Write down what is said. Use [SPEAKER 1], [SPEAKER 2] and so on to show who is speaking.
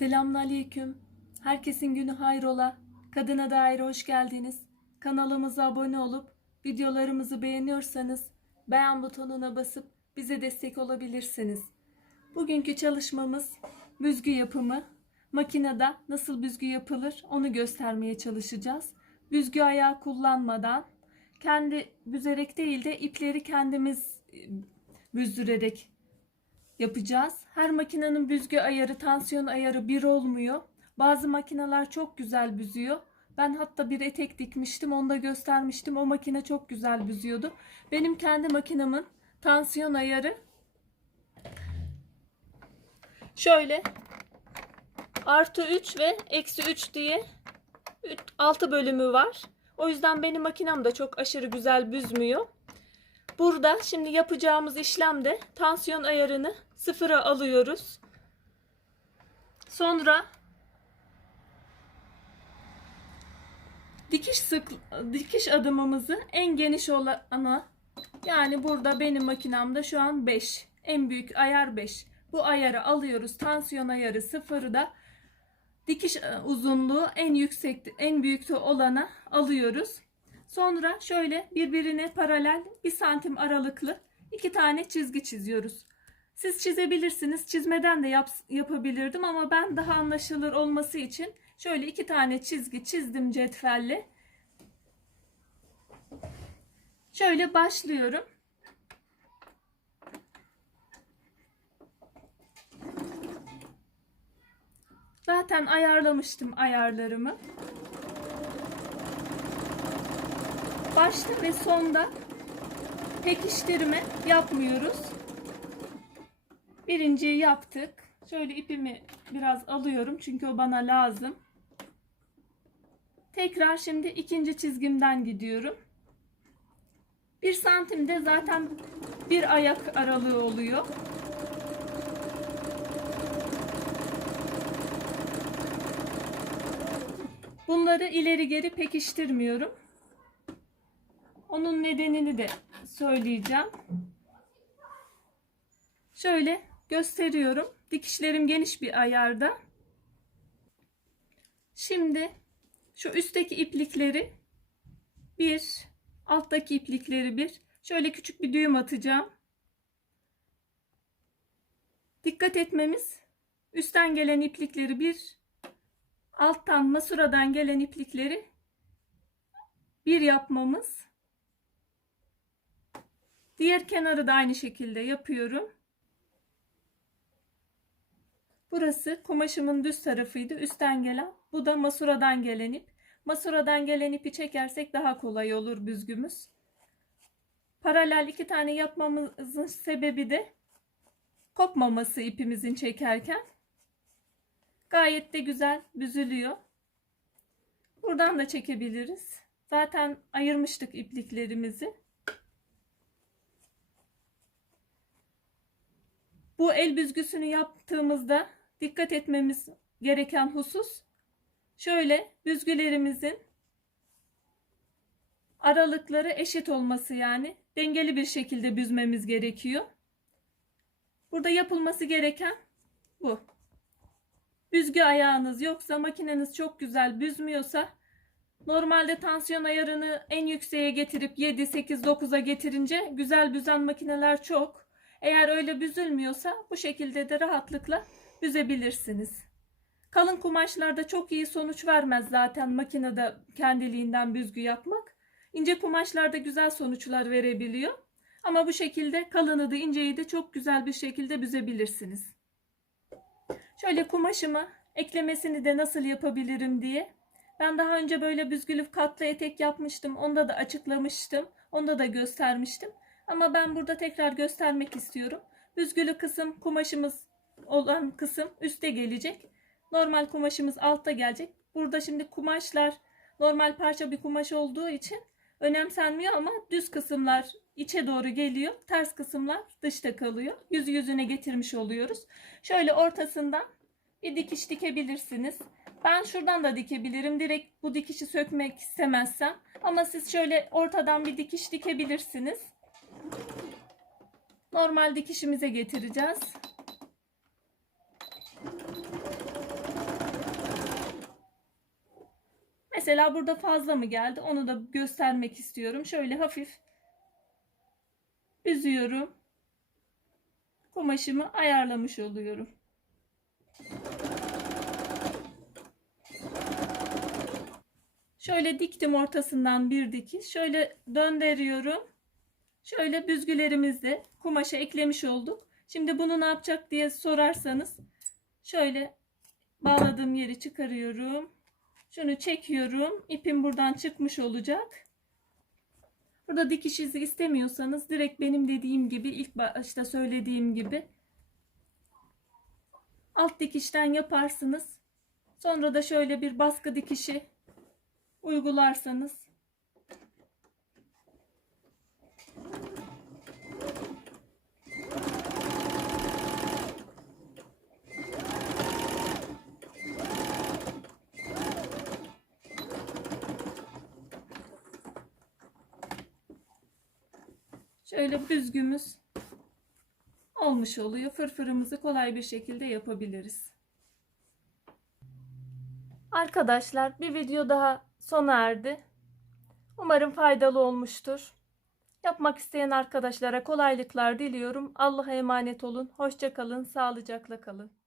[SPEAKER 1] Selamünaleyküm. Herkesin günü hayrola. Kadına dair hoş geldiniz. Kanalımıza abone olup videolarımızı beğeniyorsanız beğen butonuna basıp bize destek olabilirsiniz. Bugünkü çalışmamız büzgü yapımı. Makinede nasıl büzgü yapılır onu göstermeye çalışacağız. Büzgü ayağı kullanmadan kendi büzerek değil de ipleri kendimiz e, büzdürerek yapacağız. Her makinenin büzgü ayarı, tansiyon ayarı bir olmuyor. Bazı makineler çok güzel büzüyor. Ben hatta bir etek dikmiştim, onu da göstermiştim. O makine çok güzel büzüyordu. Benim kendi makinemin tansiyon ayarı şöyle artı 3 ve eksi 3 diye 6 bölümü var. O yüzden benim makinem de çok aşırı güzel büzmüyor. Burada şimdi yapacağımız işlemde tansiyon ayarını sıfıra alıyoruz. Sonra dikiş sık dikiş adımımızı en geniş olana yani burada benim makinamda şu an 5. En büyük ayar 5. Bu ayarı alıyoruz. Tansiyon ayarı sıfırı da dikiş e, uzunluğu en yüksek en büyükte olana alıyoruz. Sonra şöyle birbirine paralel bir santim aralıklı iki tane çizgi çiziyoruz. Siz çizebilirsiniz. Çizmeden de yap, yapabilirdim ama ben daha anlaşılır olması için şöyle iki tane çizgi çizdim cetvelle. Şöyle başlıyorum. Zaten ayarlamıştım ayarlarımı. Başta ve sonda pekiştirme yapmıyoruz. Birinciyi yaptık. Şöyle ipimi biraz alıyorum çünkü o bana lazım. Tekrar şimdi ikinci çizgimden gidiyorum. Bir santimde zaten bir ayak aralığı oluyor. Bunları ileri geri pekiştirmiyorum. Onun nedenini de söyleyeceğim. Şöyle gösteriyorum. Dikişlerim geniş bir ayarda. Şimdi şu üstteki iplikleri bir, alttaki iplikleri bir. Şöyle küçük bir düğüm atacağım. Dikkat etmemiz üstten gelen iplikleri bir, alttan masuradan gelen iplikleri bir yapmamız. Diğer kenarı da aynı şekilde yapıyorum. Burası kumaşımın düz tarafıydı. Üstten gelen. Bu da masuradan gelen ip. Masuradan gelen ipi çekersek daha kolay olur büzgümüz. Paralel iki tane yapmamızın sebebi de kopmaması ipimizin çekerken. Gayet de güzel büzülüyor. Buradan da çekebiliriz. Zaten ayırmıştık ipliklerimizi. Bu el büzgüsünü yaptığımızda dikkat etmemiz gereken husus şöyle büzgülerimizin aralıkları eşit olması yani dengeli bir şekilde büzmemiz gerekiyor. Burada yapılması gereken bu. Büzgü ayağınız yoksa makineniz çok güzel büzmüyorsa normalde tansiyon ayarını en yükseğe getirip 7, 8, 9'a getirince güzel büzen makineler çok. Eğer öyle büzülmüyorsa bu şekilde de rahatlıkla büzebilirsiniz. Kalın kumaşlarda çok iyi sonuç vermez zaten makinede kendiliğinden büzgü yapmak. İnce kumaşlarda güzel sonuçlar verebiliyor. Ama bu şekilde kalını da inceyi de çok güzel bir şekilde büzebilirsiniz. Şöyle kumaşıma eklemesini de nasıl yapabilirim diye. Ben daha önce böyle büzgülü katlı etek yapmıştım. Onda da açıklamıştım. Onda da göstermiştim. Ama ben burada tekrar göstermek istiyorum. Büzgülü kısım kumaşımız olan kısım üste gelecek. Normal kumaşımız altta gelecek. Burada şimdi kumaşlar normal parça bir kumaş olduğu için önemsenmiyor ama düz kısımlar içe doğru geliyor. Ters kısımlar dışta kalıyor. Yüzü yüzüne getirmiş oluyoruz. Şöyle ortasından bir dikiş dikebilirsiniz. Ben şuradan da dikebilirim. Direkt bu dikişi sökmek istemezsem. Ama siz şöyle ortadan bir dikiş dikebilirsiniz. Normal dikişimize getireceğiz. Mesela burada fazla mı geldi? Onu da göstermek istiyorum. Şöyle hafif büzüyorum. Kumaşımı ayarlamış oluyorum. Şöyle diktim ortasından bir dikiş. Şöyle döndürüyorum. Şöyle büzgülerimizi kumaşa eklemiş olduk. Şimdi bunu ne yapacak diye sorarsanız şöyle bağladığım yeri çıkarıyorum. Şunu çekiyorum. İpim buradan çıkmış olacak. Burada dikiş izi istemiyorsanız direkt benim dediğim gibi ilk başta söylediğim gibi alt dikişten yaparsınız. Sonra da şöyle bir baskı dikişi uygularsanız şöyle büzgümüz olmuş oluyor. Fırfırımızı kolay bir şekilde yapabiliriz. Arkadaşlar bir video daha sona erdi. Umarım faydalı olmuştur. Yapmak isteyen arkadaşlara kolaylıklar diliyorum. Allah'a emanet olun. Hoşça kalın, sağlıcakla kalın.